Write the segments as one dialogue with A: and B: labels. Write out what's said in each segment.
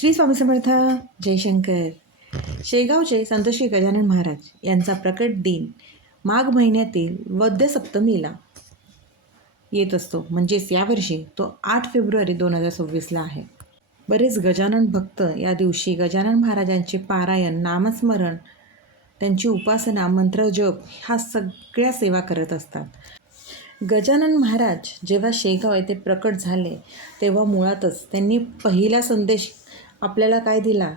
A: श्री स्वामी समर्थ जयशंकर. शेगावचे संत श्री गजानन महाराज यांचा प्रकट दिन माघ महिन्यातील वद्य सप्तमीला येत असतो. म्हणजेच यावर्षी तो आठ फेब्रुवारी दोन हजार सव्वीसला आहे. बरेच गजानन भक्त या दिवशी गजानन महाराजांचे पारायण नामस्मरण त्यांची उपासना मंत्रजप ह्या सगळ्या सेवा करत असतात. गजानन महाराज जेव्हा शेगाव येथे प्रकट झाले तेव्हा मुळातच त्यांनी पहिला संदेश आपल्याला काय दिला?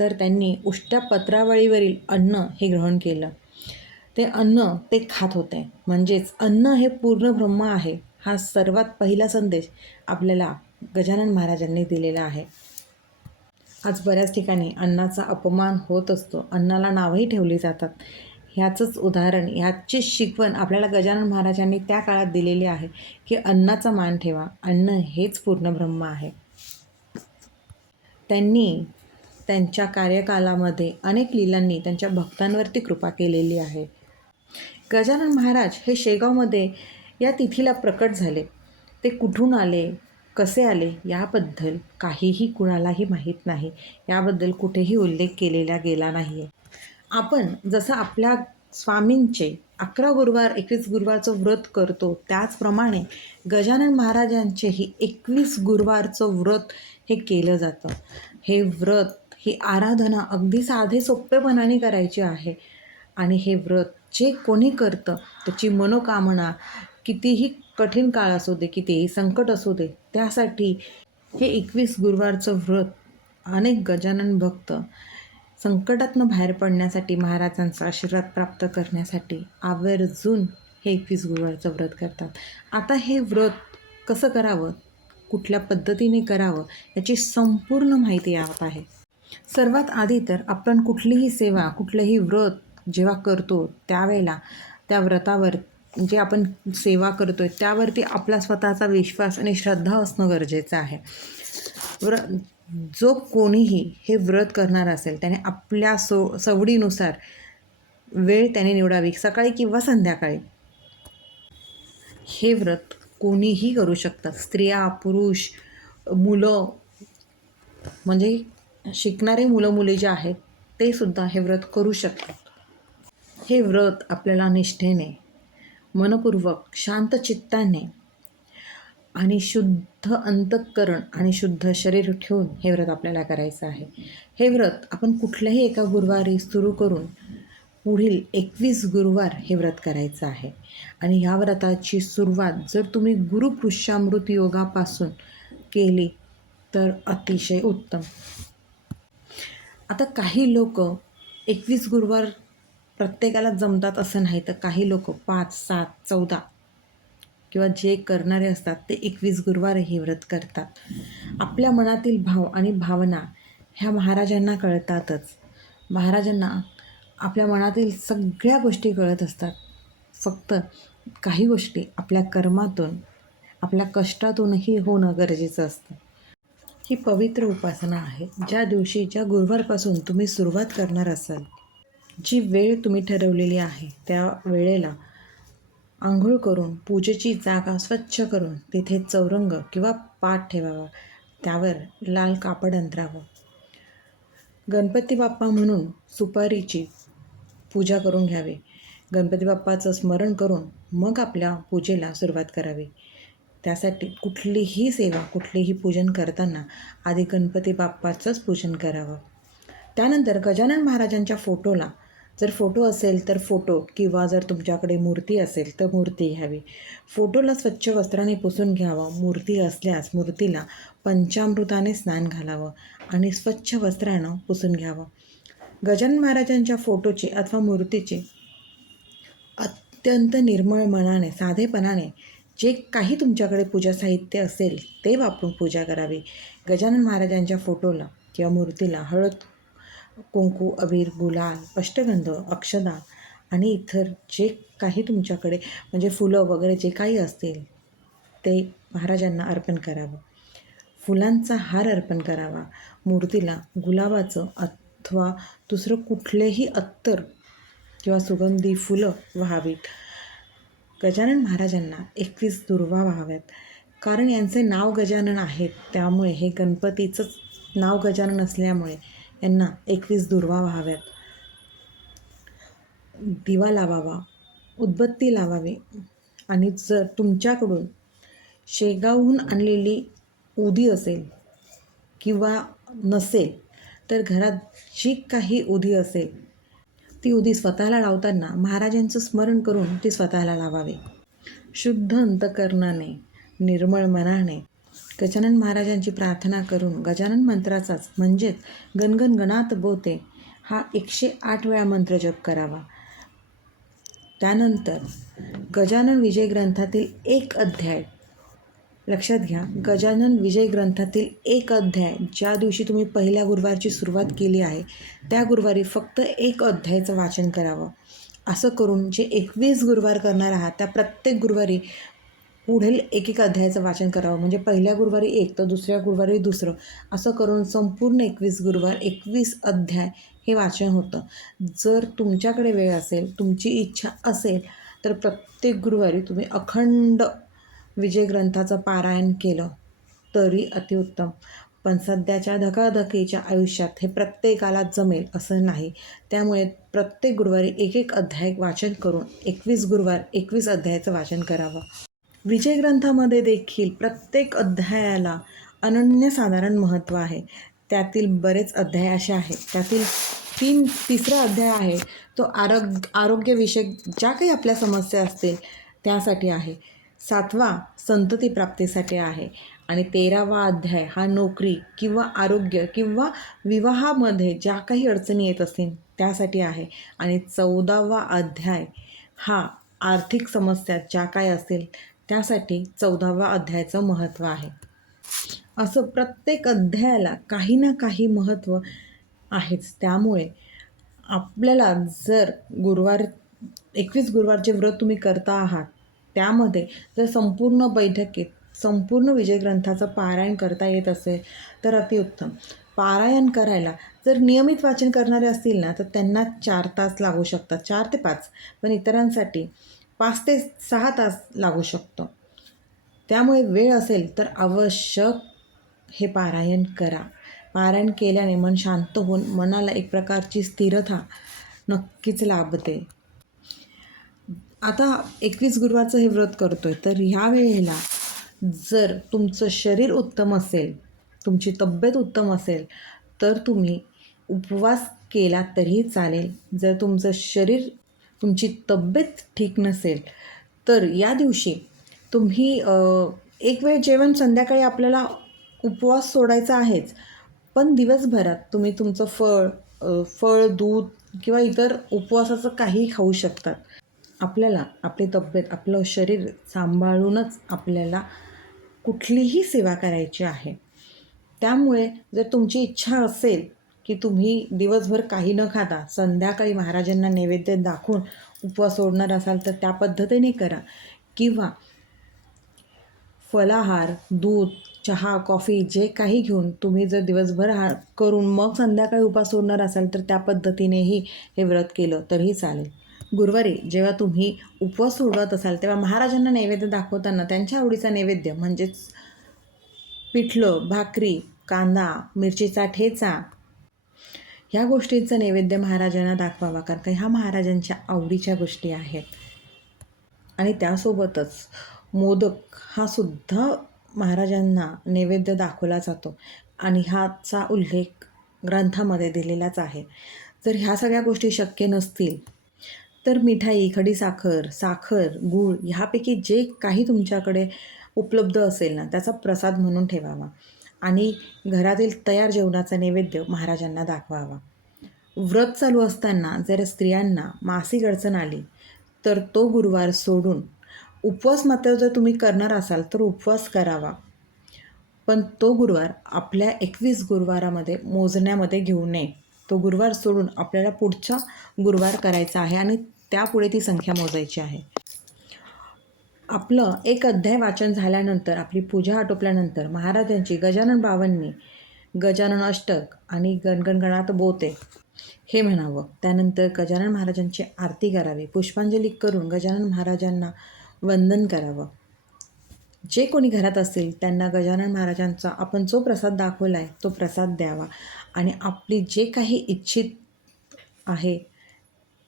A: तर त्यांनी उष्ट्या पत्रावळीवरील अन्न हे ग्रहण केलं. ते अन्न ते खात होते. म्हणजेच अन्न हे पूर्ण ब्रह्म आहे. हा सर्वात पहिला संदेश आपल्याला गजानन महाराजांनी दिलेला आहे. आज बऱ्याच ठिकाणी अन्नाचा अपमान होत असतो. अन्नाला नावही ठेवली जातात. ह्याचंच उदाहरण ह्याची शिकवण आपल्याला गजानन महाराजांनी त्या काळात दिलेली आहे की अन्नाचा मान ठेवा. अन्न हेच पूर्ण ब्रह्म आहे. त्यांनी त्यांच्या कार्यकालामध्ये अनेक लीलांनी त्यांच्या भक्तांवरती कृपा केलेली आहे. गजानन महाराज हे शेगावमध्ये या तिथीला प्रकट झाले. ते कुठून आले? कसे आले? याबद्दल काहीही कुणालाही माहीत नाही. याबद्दल कुठेही उल्लेख केलेला गेला नाही आहे आपण जसं आपल्या स्वामींचे अकरा गुरुवार एकवीस गुरुवारचं व्रत करतो. त्याचप्रमाणे गजानन महाराजांचेही एकवीस गुरुवारचं व्रत हे केलं जातं. हे व्रत ही आराधना अगदी साधे सोपेपणाने करायची आहे. आणि हे व्रत जे कोणी करतं त्याची मनोकामना कितीही कठीण काळ असू दे कितीही संकट असू दे त्यासाठी हे एकवीस गुरुवारचं व्रत अनेक गजानन भक्त संकटातनं बाहेर पडण्यासाठी महाराजांचा आशीर्वाद प्राप्त करण्यासाठी आवर्जून हे एकवीस गुरुवारचं व्रत करतात. आता हे व्रत कसं करावं? कुठल्या पद्धतीने करावं? याची संपूर्ण माहिती यात आहे. सर्वात आधी तर आपण कुठलीही सेवा कुठलंही व्रत जेव्हा करतो त्यावेळेला त्या व्रतावर जे आपण सेवा करतो आहे त्यावरती आपला स्वतःचा विश्वास आणि श्रद्धा असणं गरजेचं आहे. व्र जो कोणीही हे व्रत करणार असेल त्याने आपल्या सो सवडीनुसार वेळ त्याने निवडावी सकाळी किंवा संध्याकाळी. हे व्रत कोणीही करू शकतात. स्त्रिया पुरुष मुलं म्हणजे शिकणारे मुलं मुली जे आहेत ते सुद्धा हे व्रत करू शकतात. हे व्रत आपल्याला निष्ठेने मनपूर्वक शांत चित्ताने आणि शुद्ध अंतःकरण आणि शुद्ध शरीर ठेवून हे व्रत आपल्याला करायचं आहे. हे व्रत आपण कुठल्याही एका गुरुवारी सुरू करून पुढील एकवीस गुरुवार हे व्रत करायचं आहे. आणि ह्या व्रताची सुरुवात जर तुम्ही गुरुपुष्यामृत योगापासून केली तर अतिशय उत्तम. आता काही लोक एकवीस गुरुवार प्रत्येकाला जमतात असं नाही तर काही लोक पाच सात चौदा किंवा जे करणारे असतात ते एकवीस गुरुवार हे व्रत करतात. आपल्या मनातील भाव आणि भावना ह्या महाराजांना कळतातच. महाराजांना आपल्या मनातील सगळ्या गोष्टी कळत असतात. फक्त काही गोष्टी आपल्या कर्मातून आपल्या कष्टातूनही होणं गरजेचं असतं. ही पवित्र उपासना आहे ज्या दिवशी ज्या गुरुवारपासून तुम्ही सुरुवात करणार असाल जी वेळ तुम्ही ठरवलेली आहे त्या वेळेला आंघोळ करून पूजेची जागा स्वच्छ करून तिथे चौरंग किंवा पाठ ठेवावा. त्यावर लाल कापड अंतरावं. गणपती बाप्पा म्हणून सुपारीची पूजा करून घ्यावी. गणपती बाप्पाचं स्मरण करून मग आपल्या पूजेला सुरुवात करावी. त्यासाठी कुठलीही सेवा कुठलीही पूजन करताना आधी गणपती बाप्पाचंच पूजन करावं. त्यानंतर गजानन महाराजांच्या फोटोला जर फोटो असेल तर फोटो किंवा जर तुमच्याकडे मूर्ती असेल तर मूर्ती घ्यावी. फोटोला स्वच्छ वस्त्राने पुसून घ्यावं मूर्ती असल्यास मूर्तीला पंचामृताने स्नान घालावं आणि स्वच्छ वस्त्रानं पुसून घ्यावं. गजानन महाराजांच्या फोटोची अथवा मूर्तीची अत्यंत निर्मळ मनाने साधेपणाने जे काही तुमच्याकडे पूजा साहित्य असेल ते वापरून पूजा करावी. गजानन महाराजांच्या फोटोला किंवा मूर्तीला हळद कुंकू अबीर गुलाल अष्टगंध अक्षदा आणि इतर जे काही तुमच्याकडे म्हणजे फुलं वगैरे जे काही असतील ते महाराजांना अर्पण करावं. फुलांचा हार अर्पण करावा. मूर्तीला गुलाबाचं अथवा दुसरं कुठलेही अत्तर किंवा सुगंधी फुलं व्हावीत. गजानन महाराजांना एकवीस दुर्वा व्हाव्यात. कारण यांचे नाव गजानन आहेत त्यामुळे हे गणपतीचंच नाव गजानन असल्यामुळे यांना एकवीस दुर्वा व्हाव्यात. दिवा लावावा उदबत्ती लावावी आणि जर तुमच्याकडून शेगावहून आणलेली उदी असेल किंवा नसेल तर घरात जी काही उदी असेल ती उदी स्वतःला लावताना महाराजांचं स्मरण करून ती स्वतःला लावावी. शुद्ध अंतकरणाने निर्मळ मनाने गजानन महाराजांची प्रार्थना करून गजानन मंत्राचाच म्हणजेच गणगण गणात बोते हा एकशे आठ वेळा मंत्र जप करावा. त्यानंतर गजानन विजय ग्रंथातील एक अध्याय. लक्षात घ्या गजानन विजय ग्रंथातील एक अध्याय ज्या दिवशी तुम्ही पहिल्या गुरुवारची सुरुवात केली आहे त्या गुरुवारी फक्त एक अध्यायाचं वाचन करावं. असं करून जे एकवीस गुरुवार करणार आहात त्या प्रत्येक गुरुवारी पुढील एक एक अध्यायाचं वाचन करावं. म्हणजे पहिल्या गुरुवारी एक तर दुसऱ्या गुरुवारी दुसरं. असं करून संपूर्ण एकवीस गुरुवार एकवीस अध्याय हे वाचन होतं. जर तुमच्याकडे वेळ असेल तुमची इच्छा असेल तर प्रत्येक गुरुवारी तुम्ही अखंड विजय ग्रंथाचं पारायण केलं तरी अतिउत्तम. पण सध्याच्या धकाधकीच्या आयुष्यात हे प्रत्येकाला जमेल असं नाही. त्यामुळे प्रत्येक गुरुवारी एक एक अध्याय वाचन करून एकवीस गुरुवार एकवीस अध्यायाचं वाचन करावं. विजय ग्रंथामध्ये देखील प्रत्येक अध्यायाला अनन्यसाधारण महत्त्व आहे. त्यातील बरेच अध्याय असे आहेत. त्यातील तीन तिसरा अध्याय आहे. तो आरोग आरोग्यविषयक ज्या काही आपल्या समस्या असतील त्यासाठी आहे. सातवा संतती प्राप्तीसाठी आहे. आणि तेरावा अध्याय हा नोकरी किंवा आरोग्य किंवा विवाहामध्ये ज्या काही अडचणी येत असतील त्यासाठी आहे. आणि चौदावा अध्याय हा आर्थिक समस्या ज्या काय असतील त्यासाठी चौदावा अध्यायाचं महत्त्व आहे. असं प्रत्येक अध्यायाला काही ना काही महत्त्व आहेच. त्यामुळे आपल्याला जर गुरुवार एकवीस गुरुवारचे व्रत तुम्ही करता आहात त्यामध्ये जर संपूर्ण बैठकीत संपूर्ण विजय ग्रंथाचं पारायण करता येत असेल तर अतिउत्तम. पारायण करायला जर नियमित वाचन करणारे असतील ना तर त्यांना चार तास लागू शकतात. चार ते पाच. पण इतरांसाठी पाच ते सहा तास लागू शकतो. त्यामुळे वेळ असेल तर आवश्यक हे पारायण करा. पारायण केल्याने मन शांत होऊन मनाला एक प्रकारची स्थिरता नक्कीच लाभते. आता एकवीस गुरुवारचं हे व्रत करतो आहे तर ह्या वेळेला जर तुमचं शरीर उत्तम असेल तुमची तब्येत उत्तम असेल तर तुम्ही उपवास केला तरीही चालेल. जर तुमचं शरीर तुमची तब्येत ठीक नसेल तर या दिवशी तुम्ही एक वेळ जेवण संध्याकाळी आपल्याला उपवास सोडायचा आहेच पण दिवसभरात तुम्ही तुमचं फळ फळ दूध किंवा इतर उपवासाचं काहीही खाऊ शकतात. आपल्याला आपली तब्येत आपलं शरीर सांभाळूनच आपल्याला कुठलीही सेवा करायची आहे. त्यामुळे जर तुमची इच्छा असेल की तुम्ही दिवसभर काही न खाता संध्याकाळी महाराजांना नैवेद्य दाखवून उपवास सोडणार असाल तर त्या पद्धतीने करा. किंवा फलाहार दूध चहा कॉफी जे काही घेऊन तुम्ही जर दिवसभर हा करून मग संध्याकाळी उपास सोडणार असाल तर त्या पद्धतीनेही हे व्रत केलं तरीही चालेल. गुरुवारी जेव्हा तुम्ही उपवास सोडवत असाल तेव्हा महाराजांना नैवेद्य दाखवताना त्यांच्या आवडीचा नैवेद्य म्हणजेच पिठलं भाकरी कांदा मिरचीचा ठेचा ह्या गोष्टींचं नैवेद्य महाराजांना दाखवावा कारण का ह्या महाराजांच्या आवडीच्या गोष्टी आहेत. आणि त्यासोबतच मोदक हा सुद्धा महाराजांना नैवेद्य दाखवला जातो. आणि ह्याचा उल्लेख ग्रंथामध्ये दिलेलाच आहे. जर ह्या सगळ्या गोष्टी शक्य नसतील तर मिठाई खडीसाखर साखर गूळ ह्यापैकी जे काही तुमच्याकडे उपलब्ध असेल ना त्याचा प्रसाद म्हणून ठेवावा. आणि घरातील तयार जेवणाचा नैवेद्य महाराजांना दाखवावा. व्रत चालू असताना जर स्त्रियांना मासिक अडचण आली तर तो गुरुवार सोडून उपवास मात्र जर तुम्ही करणार असाल तर उपवास करावा. पण तो गुरुवार आपल्या एकवीस गुरुवारामध्ये मोजण्यामध्ये घेऊ नये. तो गुरुवार सोडून आपल्याला पुढचा गुरुवार करायचा आहे आणि त्यापुढे ती संख्या मोजायची आहे. आपलं एक अध्याय वाचन झाल्यानंतर आपली पूजा आटोपल्यानंतर महाराजांची गजानन बावन्नी गजानन अष्टक आणि गणगणगणात बोते. हे म्हणावं. त्यानंतर गजानन महाराजांची आरती करावी. पुष्पांजली करून गजानन महाराजांना वंदन करावं. जे कोणी घरात असेल त्यांना गजानन महाराजांचा आपण जो प्रसाद दाखवला आहे तो प्रसाद द्यावा. आणि आपली जे काही इच्छित आहे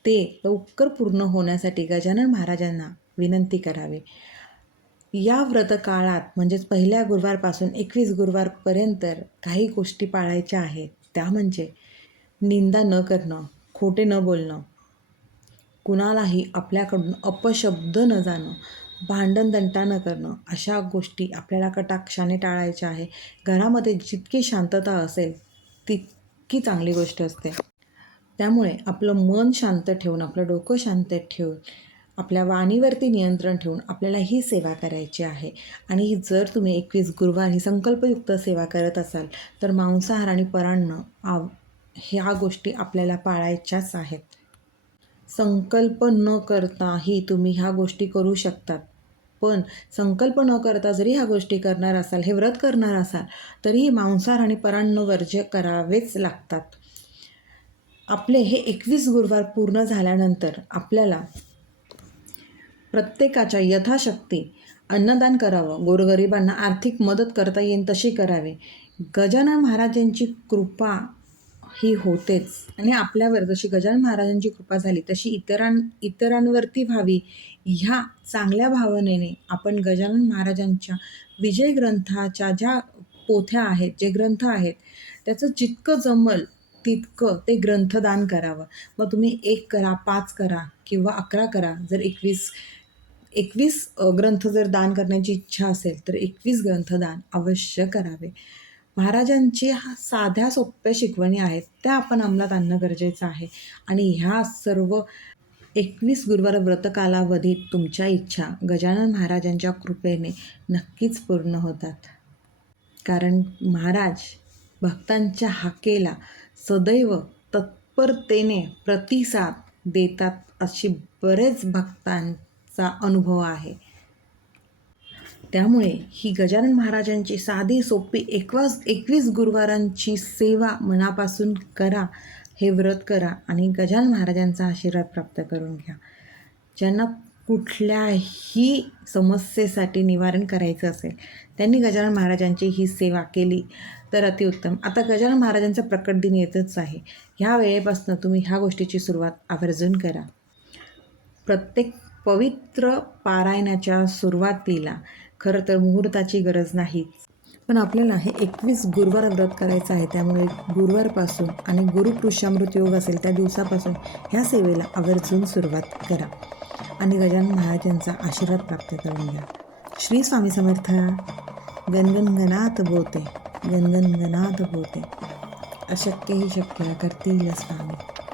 A: ते लवकर पूर्ण होण्यासाठी गजानन महाराजांना विनंती करावी. या व्रतकाळात म्हणजेच पहिल्या गुरुवारपासून एकवीस गुरुवारपर्यंत काही गोष्टी पाळायच्या आहेत. त्या म्हणजे निंदा न करणं खोटे न बोलणं कुणालाही आपल्याकडून अपशब्द न जाणं भांडण दंटा न करणं अशा गोष्टी आपल्याला कटाक्षाने टाळायच्या आहे. घरामध्ये जितकी शांतता असेल तितकी चांगली गोष्ट असते. त्यामुळे आपलं मन शांत ठेवून आपलं डोकं शांत ठेवून आपल्या वाणीवरती नियंत्रण ठेवून आपल्याला ही सेवा करायची आहे. आणि जर तुम्ही एकवीस गुरुवार ही संकल्पयुक्त सेवा करत असाल तर मांसाहार आणि परान्न आव ह्या गोष्टी आपल्याला पाळायच्याच आहेत. संकल्प न करताही तुम्ही ह्या गोष्टी करू शकतात. पण संकल्प न करता जरी ह्या गोष्टी करणार असाल हे व्रत करणार असाल तरीही मांसाहार आणि परान्न वर्ज्य करावेच लागतात. आपले हे एकवीस गुरुवार पूर्ण झाल्यानंतर आपल्याला प्रत्येकाच्या यथाशक्ती अन्नदान करावं. गोरगरिबांना आर्थिक मदत करता येईल तशी करावी. गजानन महाराजांची कृपा ही होतेच. आणि आपल्यावर जशी गजानन महाराजांची कृपा झाली तशी इतरां इतरांवरती व्हावी. ह्या चांगल्या भावनेने आपण गजानन महाराजांच्या विजय ग्रंथाच्या ज्या पोथ्या आहेत जे ग्रंथ आहेत त्याचं जितकं जमल तितकं ते ग्रंथदान करावं. मग तुम्ही एक करा पाच करा किंवा अकरा करा. जर एकवीस एकवीस ग्रंथ जर दान करण्याची इच्छा असेल तर एकवीस ग्रंथदान अवश्य करावे. महाराजांची हा साध्या सोप्या शिकवणी आहेत त्या आपण अंमलात आणणं गरजेचं आहे. आणि ह्या सर्व एकवीस गुरुवार व्रत कालावधीत तुमच्या इच्छा गजानन महाराजांच्या कृपेने नक्कीच पूर्ण होतात. कारण महाराज भक्तांच्या हाकेला सदैव तत्परतेने प्रतिसाद देतात अशी बरेच भक्तां चा अनुभव आहे. त्यामुळे ही गजानन महाराजांची साधी सोपी एकवास एकवीस गुरुवारांची सेवा मनापासून करा हे व्रत करा आणि गजानन महाराजांचा आशीर्वाद प्राप्त करून घ्या. ज्यांना कुठल्याही समस्येसाठी निवारण करायचं असेल त्यांनी गजानन महाराजांची ही सेवा केली तर अतिउत्तम. आता गजानन महाराजांचा प्रकट दिन येतच आहे. ह्या वेळेपासून तुम्ही ह्या गोष्टीची सुरुवात आवर्जून करा. प्रत्येक पवित्र पारायणाच्या सुरुवातीला खरं तर मुहूर्ताची गरज नाहीच. पण आपल्याला हे एकवीस गुरुवार व्रत करायचं आहे त्यामुळे गुरुवारपासून आणि गुरुपुरुषामृत योग असेल त्या दिवसापासून ह्या सेवेला आवर्जून सुरुवात करा. आणि गजानन महाराजांचा आशीर्वाद प्राप्त करून घ्या. श्री स्वामी समर्थ. गणगण बोते गणगण बोते. अशक्य ही शक्य करतील स्वामी.